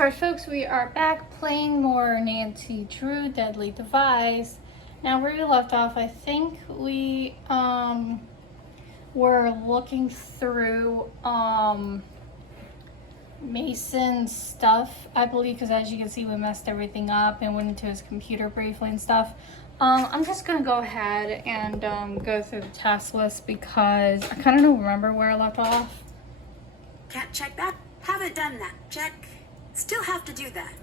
Alright folks, we are back playing more Nancy Drew Deadly Device. Now where we left off, I think we were looking through Mason's stuff, I believe, because as you can see we messed everything up and went into his computer briefly and stuff. I'm just gonna go ahead and go through the task list because I kind of don't remember where I left off. Can't check that. Haven't done that. Check. Still have to do that.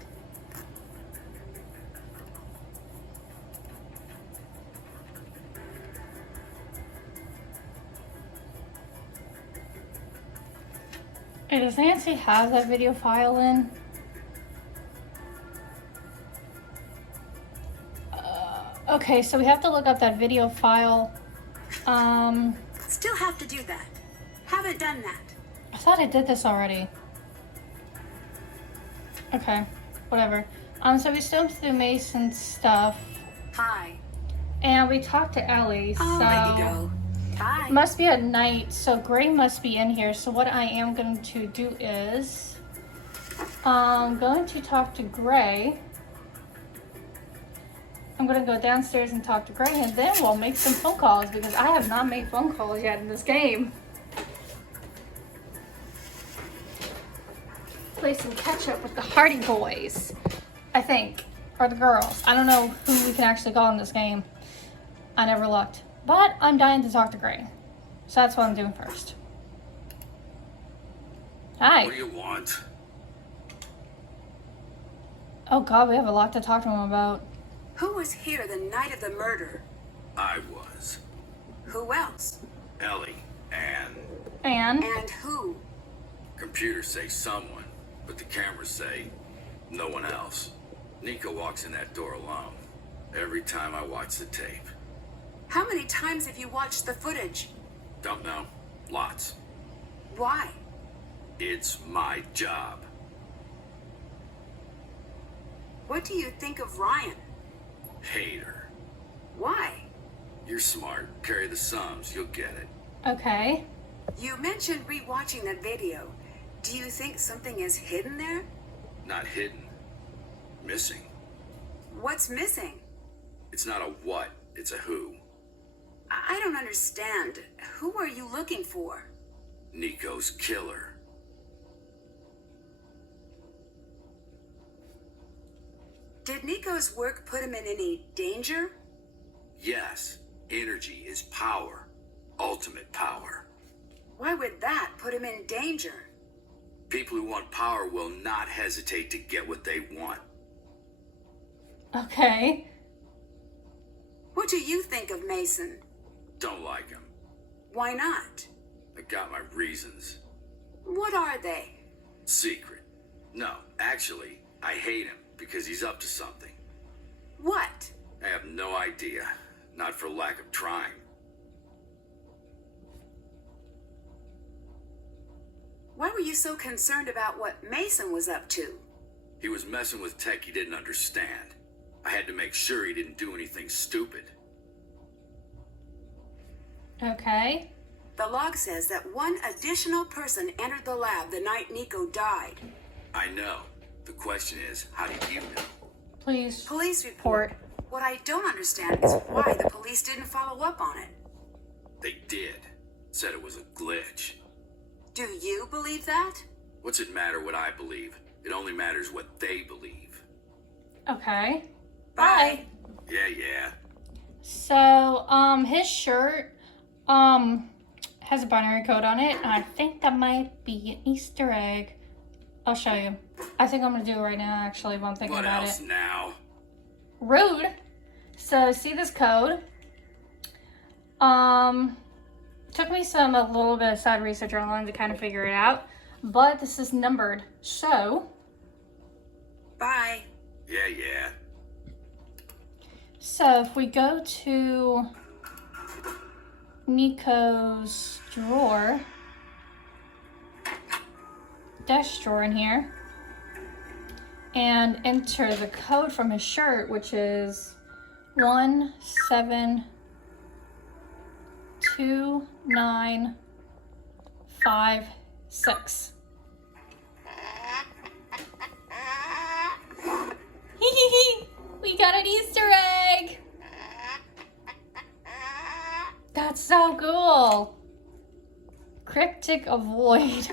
Hey, does Nancy have that video file in? Okay, so we have to look up that video file. Still have to do that. Haven't done that. I thought I did this already. Okay, whatever. So we still through Mason's stuff. Hi. And we talked to Ellie, so... Ready to go. Bye. It must be at night, so Gray must be in here. So what I am going to do is... I'm going to talk to Gray. I'm going to go downstairs and talk to Gray, and then we'll make some phone calls, because I have not made phone calls yet in this game. Play some catch up with the Hardy Boys, I think, or the girls. I don't know who we can actually call in this game. I never looked, but I'm dying to talk to Gray, so that's what I'm doing first. Hi. What do you want? Oh God, we have a lot to talk to him about. Who was here the night of the murder? I was. Who else? Ellie and And who? computers say someone, but the cameras say no one else. Nico walks in that door alone every time I watch the tape. How many times have you watched the footage? Don't know. Lots. Why? It's my job. What do you think of Ryan? Hate her. Why? You're smart. Carry the sums. You'll get it. okay. You mentioned rewatching that video. Do you think something is hidden there? Not hidden. Missing. What's missing? It's not a what. It's a who. I don't understand. Who are you looking for? Nico's killer. Did Nico's work put him in any danger? Yes. Energy is power. Ultimate power. Why would that put him in danger? People who want power will not hesitate to get what they want. Okay. What do you think of Mason? Don't like him. Why not? I got my reasons. What are they? Secret. No, actually, I hate him because he's up to something. What? I have no idea. Not for lack of trying. Why were you so concerned about what Mason was up to? He was messing with tech he didn't understand. I had to make sure he didn't do anything stupid. Okay. The log says that one additional person entered the lab the night Nico died. I know. The question is, how do you know? Please. Police report. What I don't understand is why the police didn't follow up on it. They did. Said it was a glitch. Do you believe that? What's it matter what I believe? It only matters what they believe. Okay. Bye. Yeah. So, his shirt, has a binary code on it, and I think that might be an Easter egg. I'll show you. I think I'm gonna do it right now, actually, while I'm thinking What about else it. now? Rude. So, see this code? Took me a little bit of side research online to kind of figure it out, but this is numbered. So, Bye. Yeah. so if we go to Nico's drawer, desk drawer in here, and enter the code from his shirt, which is 172 956. cryptic avoid.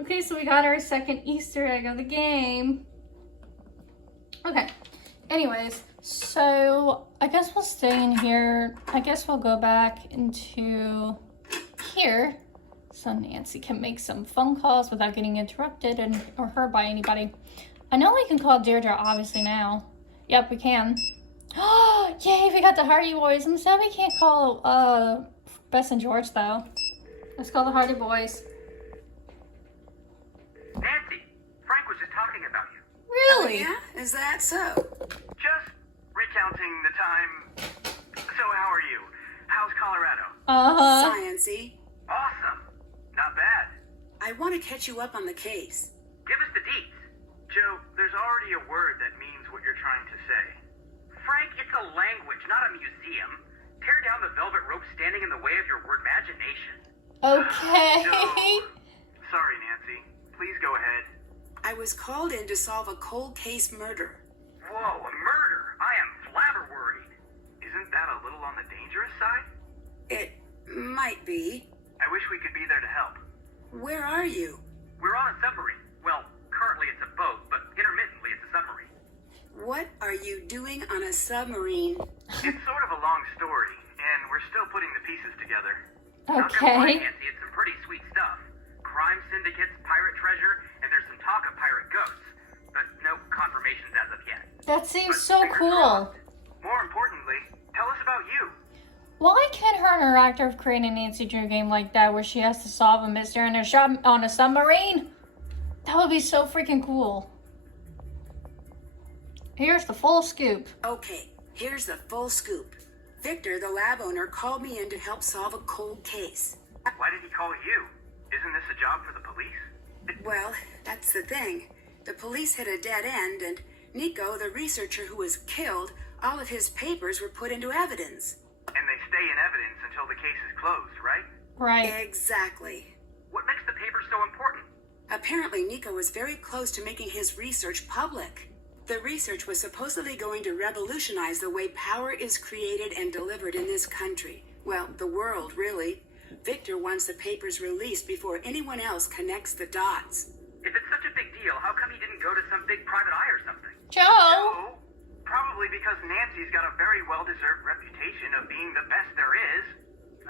Okay, so we got our second Easter egg of the game. Okay. Anyways, so I guess we'll stay in here. I guess we'll go back into here so Nancy can make some phone calls without getting interrupted or heard by anybody. I know we can call Deirdre obviously now. Yep, we can. Oh, yay, we got the Hardy Boys. I'm sad we can't call Bess and George though. Let's call the Hardy Boys. Nancy, Frank was just talking about you. Really? Oh, yeah? Is that so? Just recounting the time. So how are you? How's Colorado? Science-y. Awesome. Not bad. I want to catch you up on the case. Give us the deets. Joe, there's already a word that means what you're trying to say. Frank, it's a language, not a museum. Tear down the velvet rope standing in the way of your word imagination. Okay. Sorry, Nancy. Please go ahead. I was called in to solve a cold case murder. Whoa, a murder. I am flabber worried. Isn't that a little on the dangerous side? It might be. I wish we could be there to help. Where are you? We're on a submarine. Well, currently it's a boat, but intermittently it's a submarine. What are you doing on a submarine? It's sort of a long story, and we're still putting the pieces together. Not gonna lie, Okay. Nancy, it's some pretty sweet stuff. Crime syndicates, pirate treasure, and there's some talk of pirate ghosts. But no confirmations as of yet. That seems But so fingers cool. crossed. More importantly, tell us about you. Why can't her director create a Nancy Drew game like that where she has to solve a mystery on a submarine? That would be so freaking cool. Here's the full scoop. Okay, here's the full scoop. Victor, the lab owner, called me in to help solve a cold case. Why did he call you? Isn't this a job for the police? Well, that's the thing. The police hit a dead end, and Nico, the researcher who was killed, all of his papers were put into evidence. And they stay in evidence until the case is closed, right? Right. Exactly. What makes the papers so important? Apparently, Nico was very close to making his research public. The research was supposedly going to revolutionize the way power is created and delivered in this country. Well, the world, really. Victor wants the papers released before anyone else connects the dots. If it's such a big deal, how come he didn't go to some big private eye or something? Joe! Oh, probably because Nancy's got a very well-deserved reputation of being the best there is.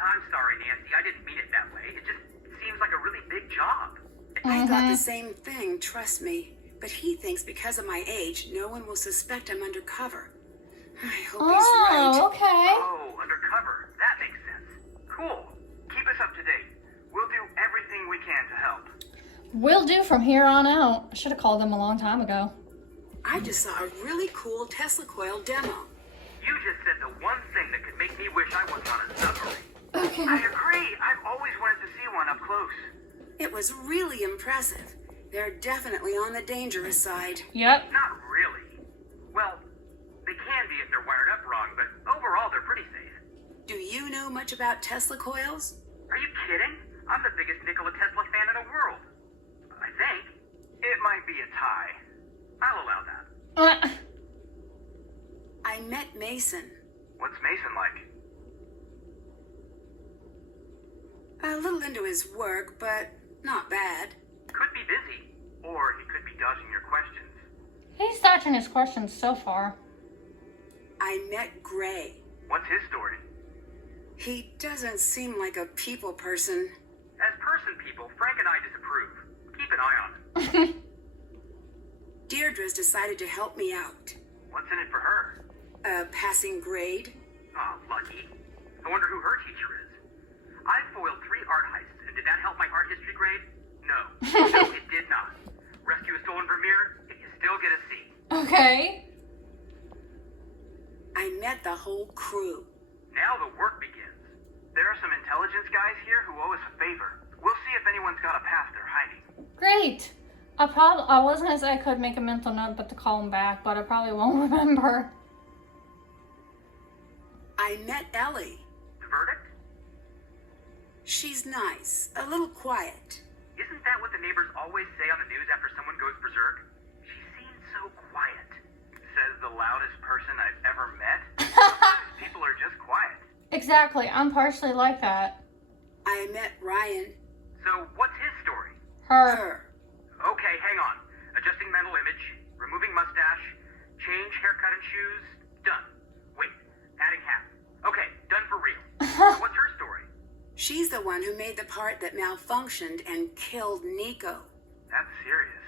I'm sorry, Nancy, I didn't mean it that way. It just seems like a really big job. I thought the same thing, trust me. But he thinks because of my age, no one will suspect I'm undercover. I hope he's right. Oh, okay. Oh, undercover. That makes sense. Cool. Keep us up to date. We'll do everything we can to help. Will do from here on out. I should have called them a long time ago. I just saw a really cool Tesla coil demo. You just said the one thing that could make me wish I wasn't on a submarine. Okay. I agree. I've always wanted to see one up close. It was really impressive. They're definitely on the dangerous side. Yep. Not really. Well, they can be if they're wired up wrong, but overall they're pretty safe. Do you know much about Tesla coils? Are you kidding? I'm the biggest Nikola Tesla fan in the world. I think. It might be a tie. I'll allow that. I met Mason. What's Mason like? A little into his work, but not bad. Could be busy, or he could be dodging your questions. He's dodging his questions so far. I met Gray. What's his story? He doesn't seem like a people person. As person people, Frank and I disapprove. Keep an eye on him. Deirdre's decided to help me out. What's in it for her? A passing grade. Oh, lucky. I wonder who her teacher is. I foiled 3 art heists, and did that help my art history grade? No. No, it did not. Rescue a stolen Vermeer, and you still get a C. Okay. I met the whole crew. Now the work begins. There are some intelligence guys here who owe us a favor. We'll see if anyone's got a path they're hiding. Great. I wasn't gonna say I could make a mental note but to call him back, but I probably won't remember. I met Ellie. The verdict? She's nice, a little quiet. Isn't that what the neighbors always say on the news after someone goes berserk? She seems so quiet. Says the loudest person I've ever met. Sometimes people are just quiet. Exactly. I'm partially like that. I met Ryan. So So, what's his story? Her. Okay, hang on. Adjusting mental image, removing mustache, change haircut and shoes, done. Wait, adding hat. Okay, done for real. What's her story? She's the one who made the part that malfunctioned and killed Nico. That's serious.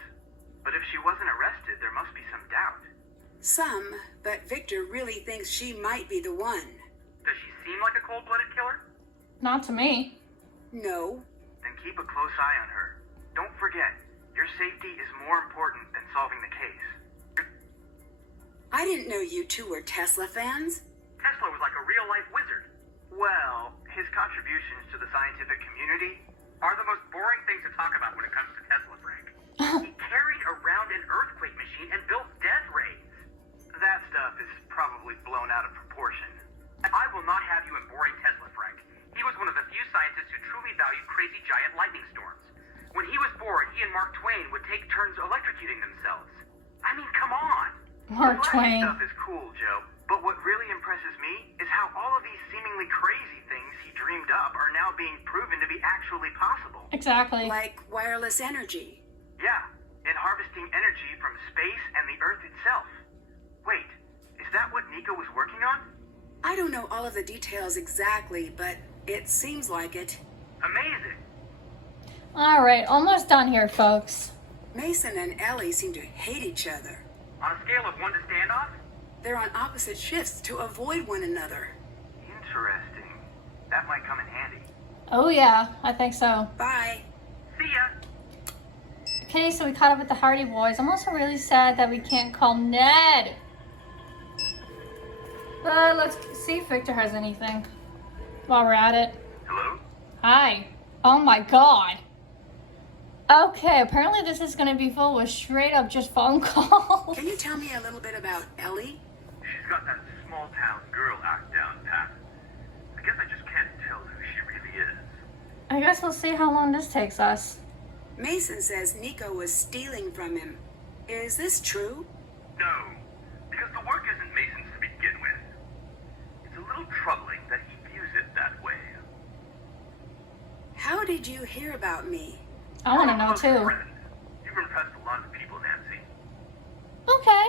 But if she wasn't arrested, there must be some doubt. Some, but Victor really thinks she might be the one. Does she seem like a cold-blooded killer? Not to me. No. Then keep a close eye on her. Don't forget, your safety is more important than solving the case. I didn't know you two were Tesla fans. Tesla was like a real-life wizard. Well, his contributions to the scientific community are the most boring things to talk about when it comes to Tesla, Frank. He carried around an earthquake machine and built death rays. That stuff is probably blown out of proportion. I will not have you in boring Tesla, Frank. He was one of the few scientists who truly valued crazy giant lightning storms. When he was bored, he and Mark Twain would take turns electrocuting themselves. I mean, come on. Mark The flashy Twain. stuff is cool, Joe. But what really impresses me is how all of these seemingly crazy things he dreamed up are now being proven to be actually possible. Exactly. Like wireless energy. Yeah, and harvesting energy from space and the Earth itself. Wait, is that what Nico was working on? I don't know all of the details exactly, but it seems like it. Amazing. All right, almost done here, folks. Mason and Ellie seem to hate each other. On a scale of 1 to standoff? They're on opposite shifts to avoid one another. Interesting. That might come in handy. Oh yeah, I think so. Bye. See ya. Okay, so we caught up with the Hardy Boys. I'm also really sad that we can't call Ned. But let's see if Victor has anything while we're at it. Hello? Hi. Oh my god. Okay, apparently this is going to be full with straight up just phone calls. Can you tell me a little bit about Ellie? She's got that small town girl act down pat. I guess I just can't tell who she really is. I guess we'll see how long this takes us. Mason says Nico was stealing from him. Is this true? No, because the work isn't Mason's to begin with. It's a little troubling that he views it that way. How did you hear about me? I want to know Close too. friend. You've impressed a lot of people, Nancy. Okay.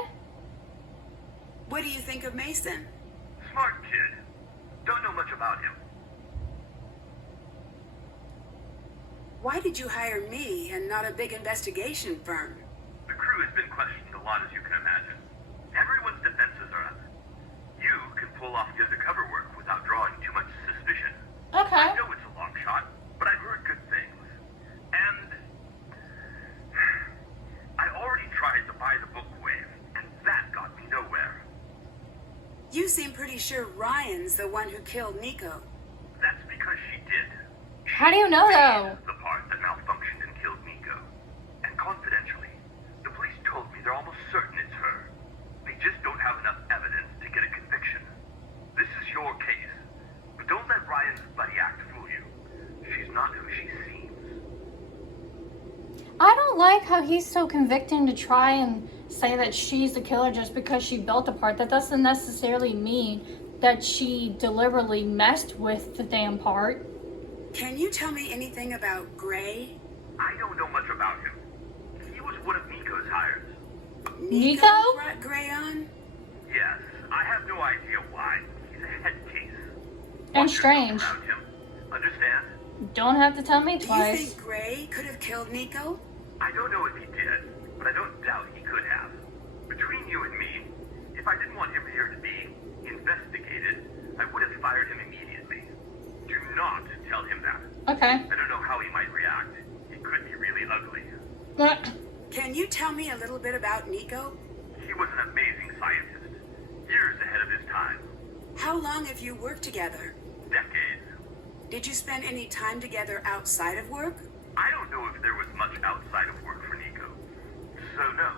What do you think of Mason? Smart kid. Don't know much about him. Why did you hire me and not a big investigation firm? The crew has been questioned a lot, as you can imagine. Everyone's defenses are up. You can pull off the undercover work without drawing too much suspicion. Okay. I know it's a long shot, but I've heard good things. And I already tried to buy the book wave, and that got me nowhere. You seem pretty sure Ryan's the one who killed Nico. That's because she did. How do you know though? The part that malfunctioned and killed Nico. And confidentially, the police told me they're almost certain it's her. They just don't have enough evidence to get a conviction. This is your case, but don't let Ryan's buddy act fool you. She's not who she seems. I don't like how he's so convicting to try and say that she's the killer just because she built a part. That doesn't necessarily mean that she deliberately messed with the damn part. Can you tell me anything about Gray? I don't know much about him. He was one of Nico's hires. Nico? Brought Gray on? Yes, I have no idea why. He's a head case. And Watch yourself strange. around him. Understand? Don't have to tell me Do you twice. think Gray could have killed Nico? I don't know if he did, but I don't doubt he could have. Between you and me, if I didn't want him here to be investigated, I would have fired him immediately. Do not tell him that. Okay. I don't know how he might react. It could be really ugly. Can you tell me a little bit about Nico? He was an amazing scientist, years ahead of his time. How long have you worked together? Decades. Did you spend any time together outside of work? I don't know if there was much outside of work for Nico. So no.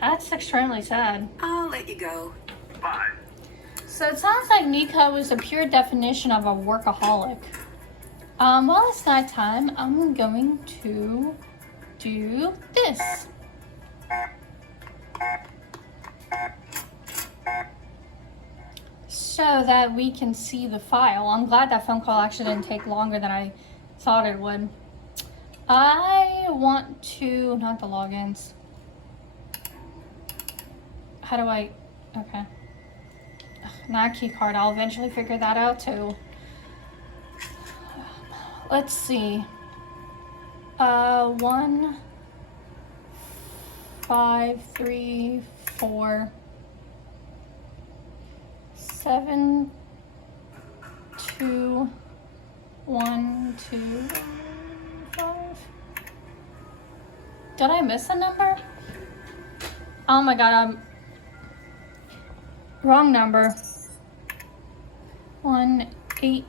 That's extremely sad. I'll let you go. Bye. So it sounds like Nico is a pure definition of a workaholic. While it's night time, I'm going to do this. So that we can see the file. I'm glad that phone call actually didn't take longer than I thought it would. I want to, not the logins. How do I, okay. Ugh, not key card, I'll eventually figure that out too. Let's see. 1, 5, 3, 4, 7, 2, 1, 2, 5. Did I miss a number? Oh my god, I'm wrong number. 1, 8,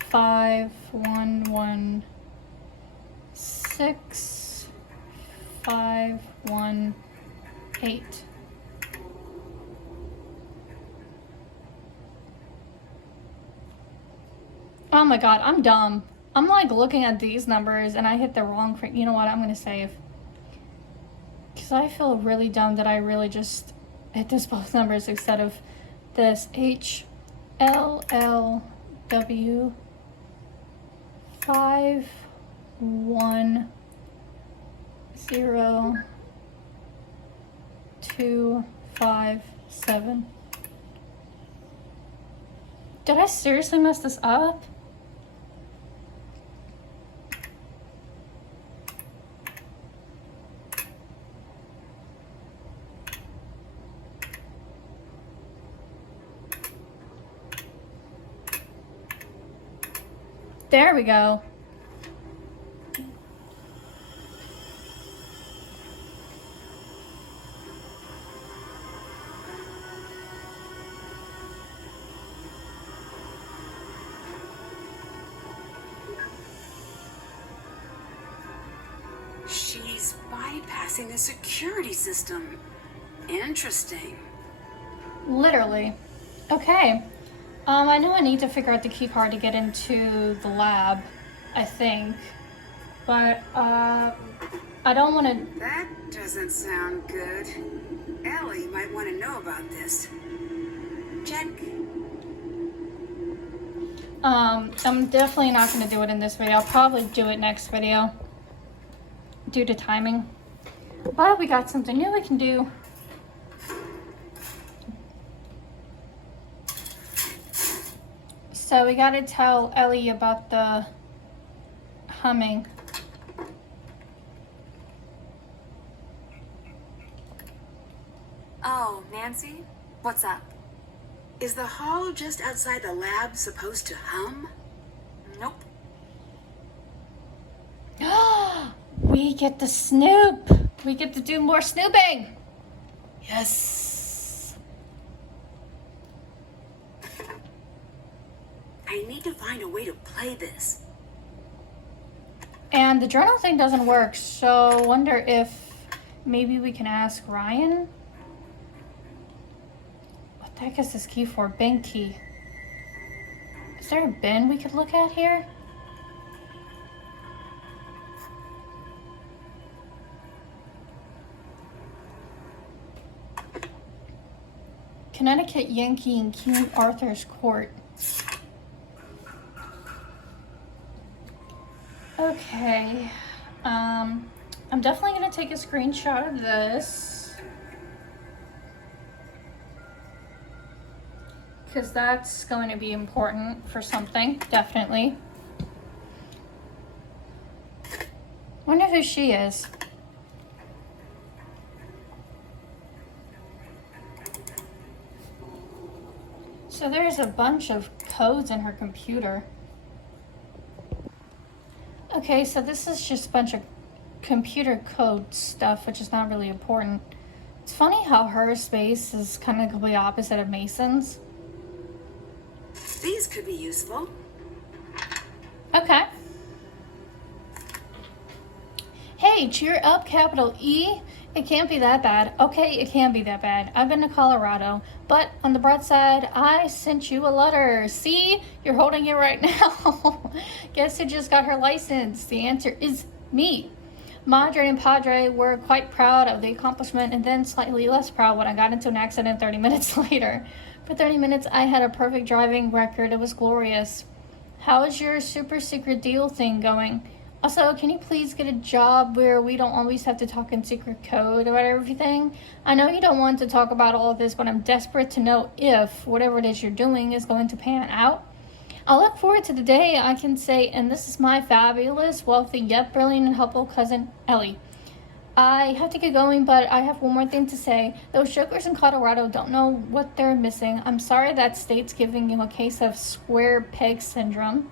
5, 1, 1, 6, 5, 1, 8. Oh my god, I'm dumb. I'm like looking at these numbers and I hit the wrong frame. You know what? I'm gonna save. Because I feel really dumb that I really just hit this both numbers instead of this. H, L, L, W, 5, 1, 0, 2, 5, 7. Did I seriously mess this up? There we go. She's bypassing the security system. Interesting. Literally. Okay. I know I need to figure out the key card to get into the lab, I think. But, I don't want to... That doesn't sound good. Ellie might want to know about this. Check. I'm definitely not going to do it in this video. I'll probably do it next video due to timing. But we got something new we can do. So we gotta tell Ellie about the humming. Oh, Nancy? What's up? Is the hall just outside the lab supposed to hum? Nope. We get to snoop. We get to do more snooping. Yes. I need to find a way to play this. And the journal thing doesn't work, so wonder if maybe we can ask Ryan? What the heck is this key for? Bin key. Is there a bin we could look at here? Connecticut Yankee and King Arthur's Court. Okay, I'm definitely gonna take a screenshot of this because that's going to be important for something, definitely. Wonder who she is. So there's a bunch of codes in her computer. Okay, so this is just a bunch of computer code stuff, which is not really important. It's funny how her space is kind of completely opposite of Mason's. These could be useful. Okay. Hey, cheer up, capital E. It can't be that bad. Okay, it can be that bad. I've been to Colorado, but on the bright side, I sent you a letter. See, you're holding it right now. Guess who just got her license? The answer is me. Madre and Padre were quite proud of the accomplishment and then slightly less proud when I got into an accident 30 minutes later. For 30 minutes, I had a perfect driving record. It was glorious. How's your super secret deal thing going? Also, can you please get a job where we don't always have to talk in secret code about everything? I know you don't want to talk about all of this, but I'm desperate to know if whatever it is you're doing is going to pan out. I look forward to the day I can say, and this is my fabulous, wealthy, yet brilliant and helpful cousin, Elle. I have to get going, but I have one more thing to say. Those jokers in Colorado don't know what they're missing. I'm sorry that state's giving you a case of square peg syndrome.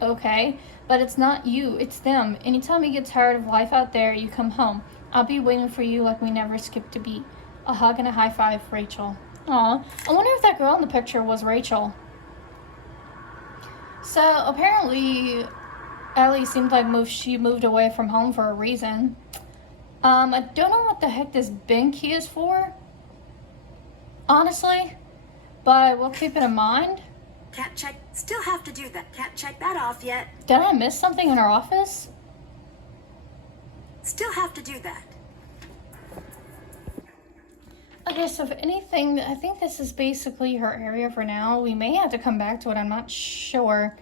Okay, but it's not you, it's them. Anytime you get tired of life out there, you come home. I'll be waiting for you like we never skipped a beat. A hug and a high five, Rachel. Aw, I wonder if that girl in the picture was Rachel. So apparently, Elle seemed like she moved away from home for a reason. I don't know what the heck this bin key is for, honestly, but we'll keep it in mind. Can't check. Still have to do that. Can't check that off yet. Did I miss something in her office? Still have to do that. Okay, so if anything, I think this is basically her area for now. We may have to come back to it, I'm not sure.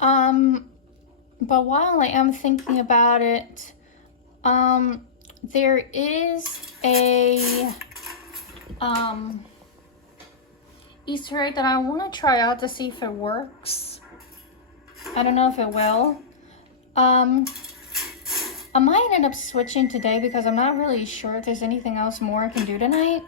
But while I am thinking about it, there is a Easter egg that I want to try out to see if it works. I don't know if it will. I might end up switching today because I'm not really sure if there's anything else more I can do tonight.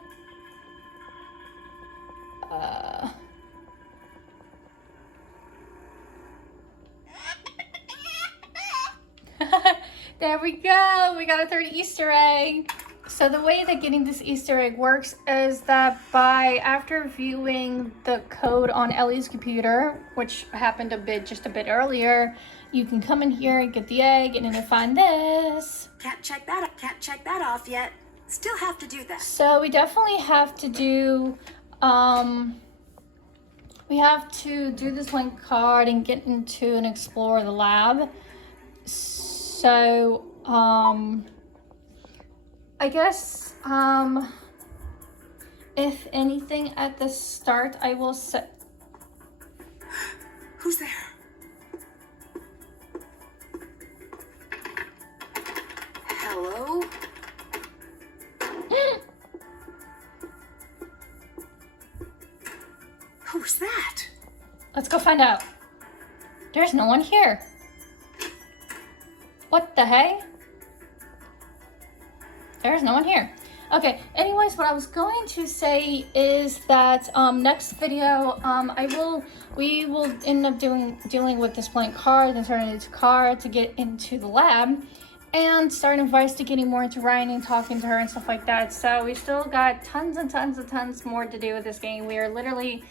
There we go. We got a third Easter egg. So the way that getting this Easter egg works is that after viewing the code on Ellie's computer, which happened just a bit earlier, you can come in here and get the egg and then you'll find this. Can't check that off yet. Still have to do that. So we definitely have to do, this blank card and get into and explore the lab. So, I guess, if anything at the start, I will say... Who's there? Hello? Who's that? Let's go find out. There's no one here. What the hey? There's no one here. Okay, anyways, what I was going to say is that next video, we will end up dealing with this blank card and turn it into a card to get into the lab and start investigating more into writing, talking to her and stuff like that. So we still got tons and tons more to do with this game. We are literally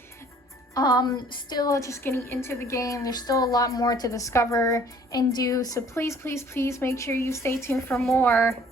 still just getting into the game. There's still a lot more to discover and do, so please make sure you stay tuned for more.